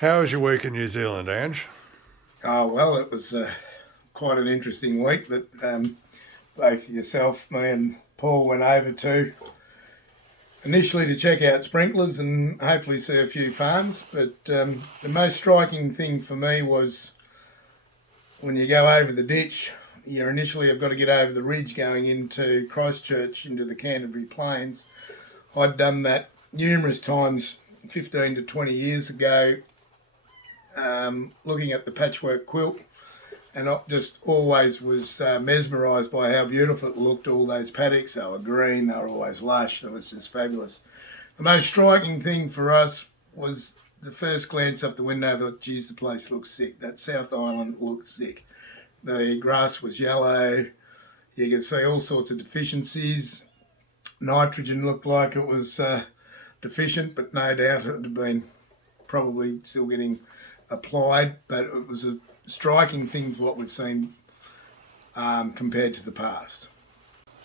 How was your week in New Zealand, Ange? Oh, well, it was quite an interesting week that both yourself, me, and Paul went over to initially to check out sprinklers and hopefully see a few farms. But the most striking thing for me was when you go over the ditch, you initially have got to get over the ridge going into Christchurch, into the Canterbury Plains. I'd done that numerous times 15 to 20 years ago, looking at the patchwork quilt, and I just always was mesmerised by how beautiful it looked. All those paddocks, they were green, they were always lush. It was just fabulous. The most striking thing for us was the first glance up the window. I thought, geez, the place looks sick. That South Island looked sick. The grass was yellow. You could see all sorts of deficiencies. Nitrogen looked like it was deficient, but no doubt it had been probably still getting applied. But it was a striking thing for what we've seen compared to the past.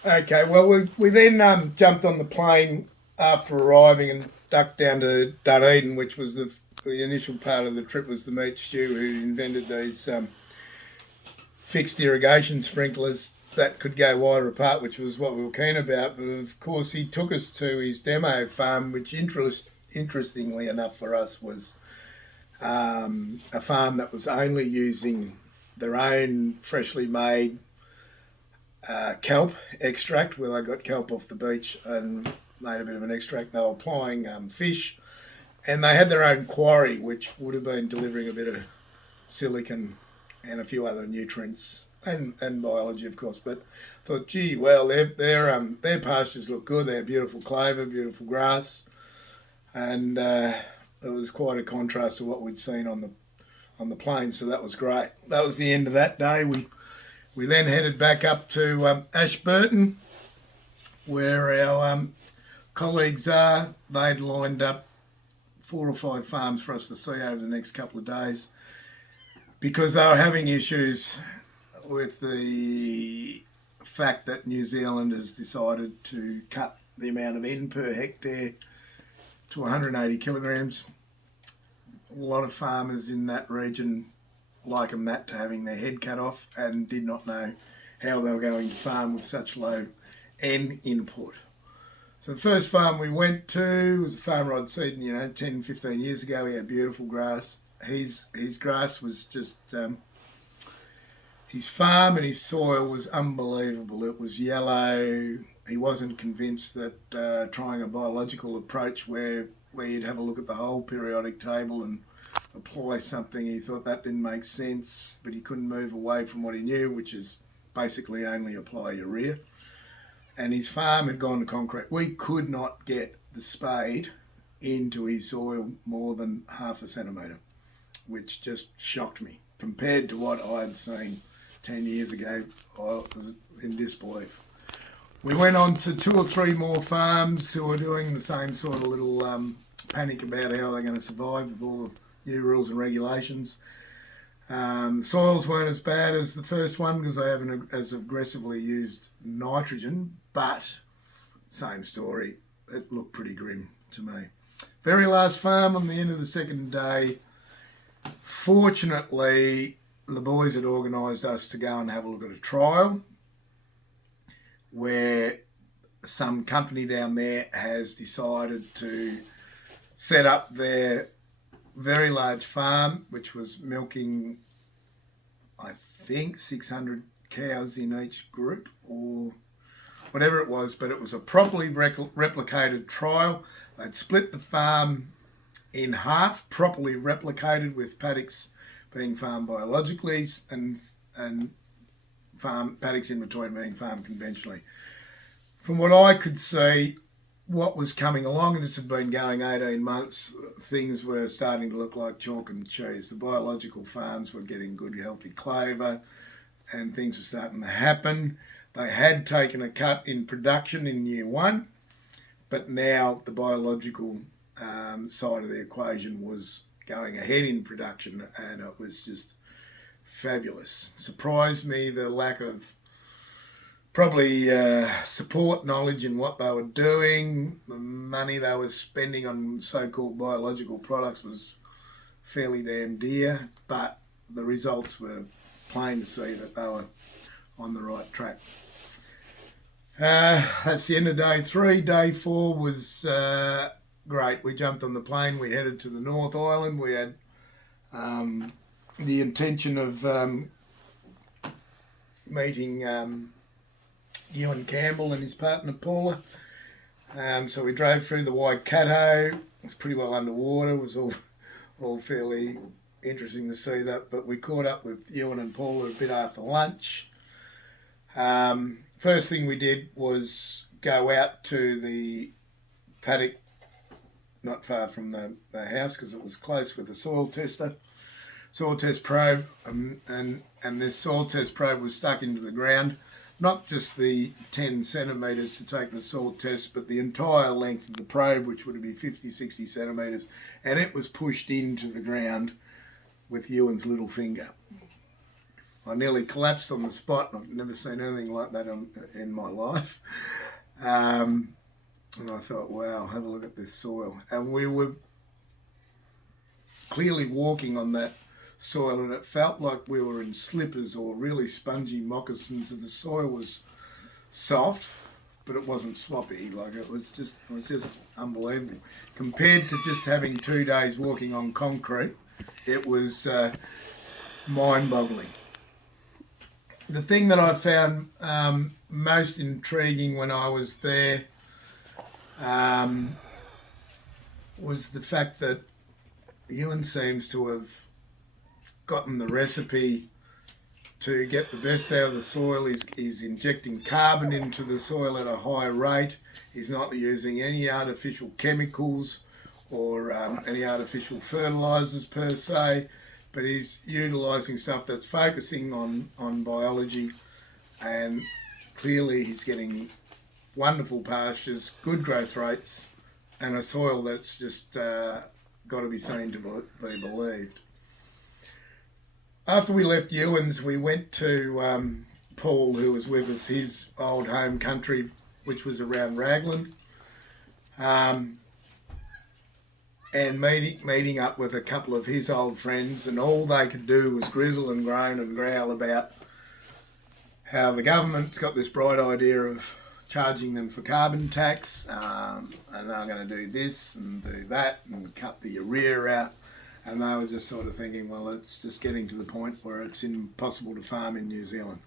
Okay, well, we then jumped on the plane after arriving and ducked down to Dunedin, which was the initial part of the trip, was to meet Stu, who invented these fixed irrigation sprinklers that could go wider apart, which was what we were keen about. But of course, he took us to his demo farm, which interestingly enough for us was a farm that was only using their own freshly made kelp extract, where they got kelp off the beach and made a bit of an extract. They were applying fish, and they had their own quarry, which would have been delivering a bit of silicon and a few other nutrients and biology, of course. But I thought, gee, well, their pastures look good. They're beautiful clover, beautiful grass, and it was quite a contrast to what we'd seen on the plains. So that was great. That was the end of that day. We then headed back up to Ashburton, where our colleagues are. They'd lined up 4 or 5 farms for us to see over the next couple of days, because they were having issues with the fact that New Zealand has decided to cut the amount of N per hectare to 180 kilograms. A lot of farmers in that region liken that to having their head cut off, and did not know how they were going to farm with such low N input. So the first farm we went to was a farmer I'd seen, 10, 15 years ago. He had beautiful grass. His grass was just, his farm and his soil was unbelievable. It was yellow. He wasn't convinced that trying a biological approach where you'd have a look at the whole periodic table and apply something, he thought that didn't make sense, but he couldn't move away from what he knew, which is basically only apply urea. And his farm had gone to concrete. We could not get the spade into his soil more than half a centimetre, which just shocked me. Compared to what I had seen 10 years ago, I was in disbelief. We went on to 2 or 3 more farms who were doing the same sort of little panic about how they're going to survive with all the new rules and regulations. Soils weren't as bad as the first one because they haven't as aggressively used nitrogen, but same story. It looked pretty grim to me. Very last farm on the end of the second day. Fortunately, the boys had organised us to go and have a look at a trial where some company down there has decided to set up their very large farm, which was milking, I think, 600 cows in each group or whatever it was, but it was a properly replicated trial. They'd split the farm in half, properly replicated, with paddocks being farmed biologically and farm paddocks in between being farmed conventionally. From what I could see, what was coming along, and this had been going 18 months, things were starting to look like chalk and cheese. The biological farms were getting good, healthy clover, and things were starting to happen. They had taken a cut in production in year 1, but now the biological side of the equation was going ahead in production, and it was just fabulous. Surprised me the lack of probably support, knowledge in what they were doing. The money they were spending on so-called biological products was fairly damn dear, but the results were plain to see that they were on the right track. That's the end of day 3. Day 4 was great. We jumped on the plane. We headed to the North Island. We had the intention of meeting Ewan Campbell and his partner Paula. So we drove through the Waikato. It was pretty well underwater. It was all fairly interesting to see that. But we caught up with Ewan and Paula a bit after lunch. First thing we did was go out to the paddock not far from the house because it was close with a soil test probe, and this soil test probe was stuck into the ground, not just the 10 centimetres to take the soil test, but the entire length of the probe, which would be 50, 60 centimetres, and it was pushed into the ground with Ewan's little finger. I nearly collapsed on the spot. I've never seen anything like that in my life. And I thought, wow, have a look at this soil. And we were clearly walking on that soil, and it felt like we were in slippers or really spongy moccasins. And the soil was soft, but it wasn't sloppy. Like it was just unbelievable. Compared to just having 2 days walking on concrete, it was mind-boggling. The thing that I found most intriguing when I was there was the fact that Ewan seems to have gotten the recipe to get the best out of the soil. He's injecting carbon into the soil at a high rate. He's not using any artificial chemicals or any artificial fertilisers per se, but he's utilising stuff that's focusing on biology, and clearly he's getting wonderful pastures, good growth rates, and a soil that's just got to be seen to be believed. After we left Ewan's, we went to Paul, who was with us, his old home country, which was around Raglan, and meeting up with a couple of his old friends, and all they could do was grizzle and groan and growl about how the government's got this bright idea of charging them for carbon tax, and they're going to do this and do that and cut the urea out. And they were just sort of thinking, well, it's just getting to the point where it's impossible to farm in New Zealand.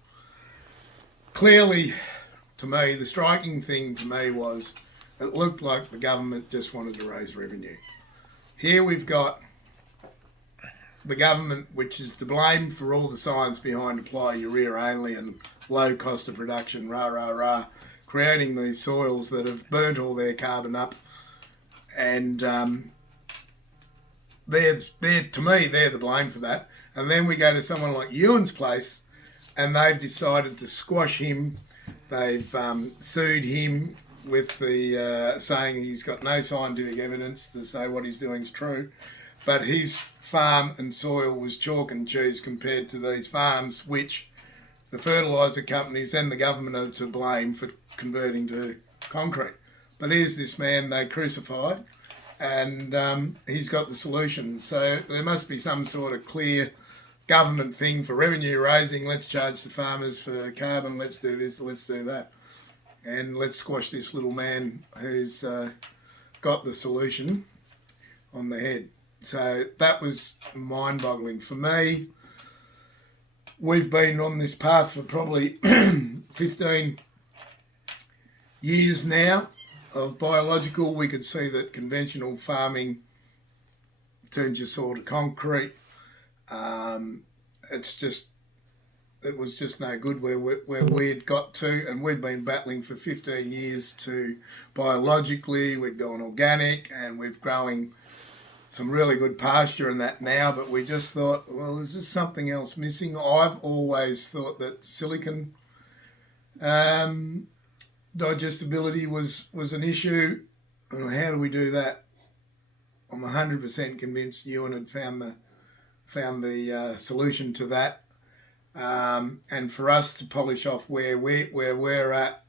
Clearly, to me, the striking thing to me was it looked like the government just wanted to raise revenue. Here we've got the government, which is to blame for all the science behind apply urea only and low cost of production, creating these soils that have burnt all their carbon up. And to me, they're the blame for that. And then we go to someone like Ewan's place, and they've decided to squash him. They've sued him with the saying he's got no scientific evidence to say what he's doing is true. But his farm and soil was chalk and cheese compared to these farms, which the fertiliser companies and the government are to blame for converting to concrete. But here's this man they crucified, and he's got the solution. So there must be some sort of clear government thing for revenue raising. Let's charge the farmers for carbon. Let's do this. Let's do that. And let's squash this little man who's got the solution on the head. So that was mind-boggling for me. We've been on this path for probably 15 years now of biological. We could see that conventional farming turns your soil to concrete. It was just no good where we had got to, and we've been battling for 15 years to biologically. We've gone organic, and we're growing some really good pasture and that now, but we just thought, well, there's just something else missing. I've always thought that silicon digestibility was an issue, and how do we do that? I'm 100% convinced Ewan had found the solution to that. And for us to polish off where we're at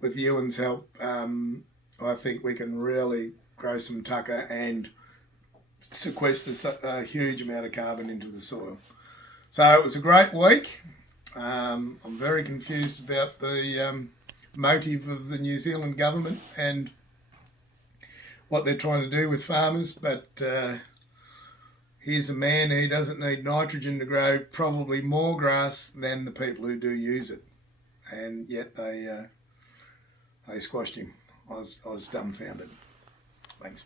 with Ewan's help, I think we can really grow some tucker and sequester a huge amount of carbon into the soil. So it was a great week. I'm very confused about the motive of the New Zealand government and what they're trying to do with farmers, but here's a man who doesn't need nitrogen to grow probably more grass than the people who do use it, and yet they squashed him. I was dumbfounded. Thanks.